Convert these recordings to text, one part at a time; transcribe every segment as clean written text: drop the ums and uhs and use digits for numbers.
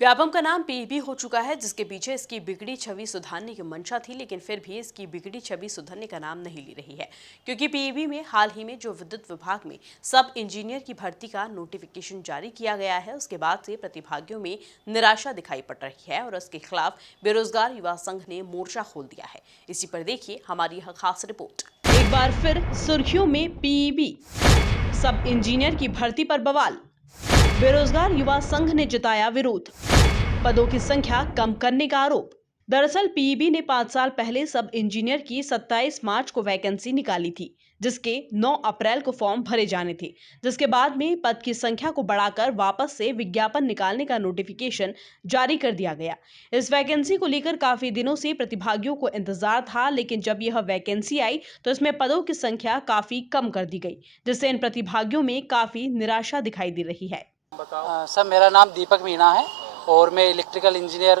व्यापम का नाम पीईबी हो चुका है, जिसके पीछे इसकी बिगड़ी छवि सुधारने की मंशा थी, लेकिन फिर भी इसकी बिगड़ी छवि सुधरने का नाम नहीं ले रही है, क्योंकि पीईबी में हाल ही में जो विद्युत विभाग में सब इंजीनियर की भर्ती का नोटिफिकेशन जारी किया गया है, उसके बाद से प्रतिभागियों में निराशा दिखाई पड़ रही है और उसके खिलाफ बेरोजगार युवा संघ ने मोर्चा खोल दिया है। इसी पर देखिए हमारी यह खास रिपोर्ट। एक बार फिर सुर्खियों में पीईबी सब इंजीनियर की भर्ती पर बवाल। बेरोजगार युवा संघ ने जताया विरोध। पदों की संख्या कम करने का आरोप। दरअसल पीईबी ने 5 साल पहले सब इंजीनियर की 27 मार्च को वैकेंसी निकाली थी, जिसके 9 अप्रैल को फॉर्म भरे जाने थे, जिसके बाद में पद की संख्या को बढ़ाकर वापस से विज्ञापन निकालने का नोटिफिकेशन जारी कर दिया गया। इस वैकेंसी को लेकर काफी दिनों से प्रतिभागियों को इंतजार था, लेकिन जब यह वैकेंसी आई तो इसमें पदों की संख्या काफी कम कर दी गई, जिससे इन प्रतिभागियों में काफी निराशा दिखाई दे रही है। सर, मेरा नाम दीपक मीणा है और मैं इलेक्ट्रिकल इंजीनियर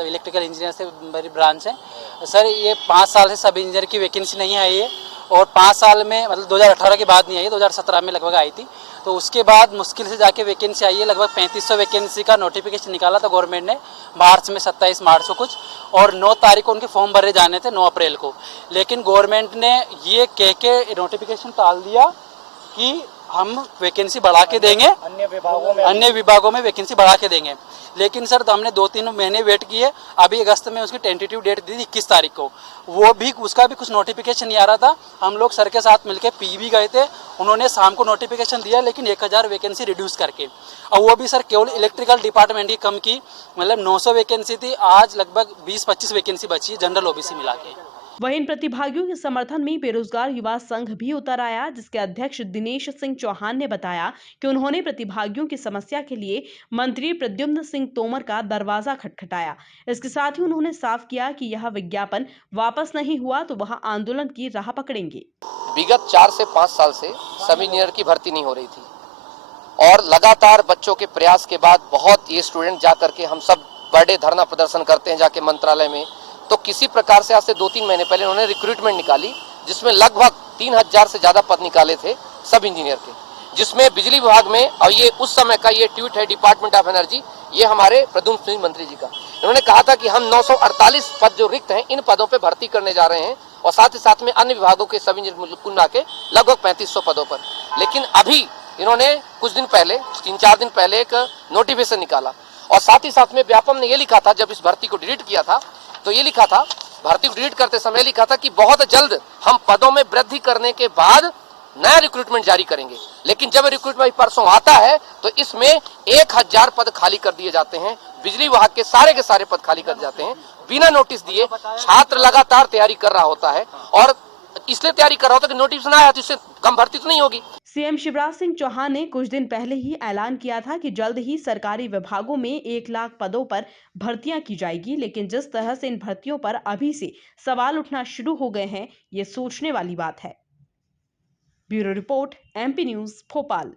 इलेक्ट्रिकल इंजीनियर से मेरी ब्रांच है। सर, ये 5 साल से सब इंजीनियर की वैकेंसी नहीं आई है और 5 साल में 2018 के बाद नहीं आई है, 2017 में लगभग आई थी। तो उसके बाद मुश्किल से जाके वैकेंसी आई है। लगभग 3500 वैकेंसी का नोटिफिकेशन निकाला था गवर्नमेंट ने मार्च में, 27 मार्च को कुछ, और 9 तारीख को उनके फॉर्म भरे जाने थे, 9 अप्रैल को। लेकिन गवर्नमेंट ने ये कह के नोटिफिकेशन टाल दिया कि हम वैकेंसी बढ़ा के देंगे, अन्य विभागों में वैकेंसी बढ़ा के देंगे। लेकिन सर, तो हमने 2-3 महीने वेट किए। अभी अगस्त में उसकी टेंटेटिव डेट दी थी 21 तारीख को, वो भी उसका भी कुछ नोटिफिकेशन नहीं आ रहा था। हम लोग सर के साथ मिलकर पीईबी गए थे, उन्होंने शाम को नोटिफिकेशन दिया, लेकिन 1000 वैकेंसी रिड्यूस करके, और वो भी सर केवल इलेक्ट्रिकल डिपार्टमेंट की कम की। 900 वैकेंसी थी, आज लगभग 20-25 वैकेंसी बची है जनरल ओबीसी मिला के। वहीं इन प्रतिभागियों के समर्थन में बेरोजगार युवा संघ भी उतर आया, जिसके अध्यक्ष दिनेश सिंह चौहान ने बताया कि उन्होंने प्रतिभागियों की समस्या के लिए मंत्री प्रद्युम्न सिंह तोमर का दरवाजा खटखटाया। इसके साथ ही उन्होंने साफ किया कि यह विज्ञापन वापस नहीं हुआ तो वह आंदोलन की राह पकड़ेंगे। विगत 4 से 5 साल से सब इंजीनियर की भर्ती नहीं हो रही थी और लगातार बच्चों के प्रयास के बाद बहुत ये स्टूडेंट जा करके हम सब बड़े धरना प्रदर्शन करते हैं जाके मंत्रालय में, तो किसी प्रकार से आज से 2-3 महीने पहले उन्होंने रिक्रूटमेंट निकाली, जिसमें लगभग 3000 से ज्यादा पद निकाले थे सब इंजीनियर के, जिसमें बिजली विभाग में, और ये उस समय का ये ट्वीट है डिपार्टमेंट ऑफ एनर्जी, ये हमारे प्रद्युम्न सिंह मंत्री जी का, इन्होंने कहा था कि हम 948 पद जो रिक्त हैं इन पदों पे भर्ती करने जा रहे हैं, और साथ ही साथ में अन्य विभागों के सब इंजीनियर कुल मिला के लगभग 3500 पदों पर। लेकिन अभी इन्होंने कुछ दिन पहले, 3-4 दिन पहले एक नोटिफिकेशन निकाला, और साथ ही साथ में व्यापम ने ये लिखा था, जब इस भर्ती को डिलीट किया था तो ये लिखा था, भर्ती को डिलीट करते समय लिखा था कि बहुत जल्द हम पदों में वृद्धि करने के बाद नया रिक्रूटमेंट जारी करेंगे। लेकिन जब रिक्रूटमेंट परसों आता है तो इसमें 1000 पद खाली कर दिए जाते हैं, बिजली विभाग के सारे पद खाली कर जाते हैं बिना नोटिस दिए। छात्र लगातार तैयारी कर रहा होता है और इसलिए तैयारी कर रहा होता है कि नोटिफिकेशन आया तो इससे कम भर्ती तो नहीं होगी। सीएम शिवराज सिंह चौहान ने कुछ दिन पहले ही ऐलान किया था कि जल्द ही सरकारी विभागों में 1 लाख पदों पर भर्तियां की जाएगी, लेकिन जिस तरह से इन भर्तियों पर अभी से सवाल उठना शुरू हो गए हैं, ये सोचने वाली बात है। Bureau report, MP news, Bhopal.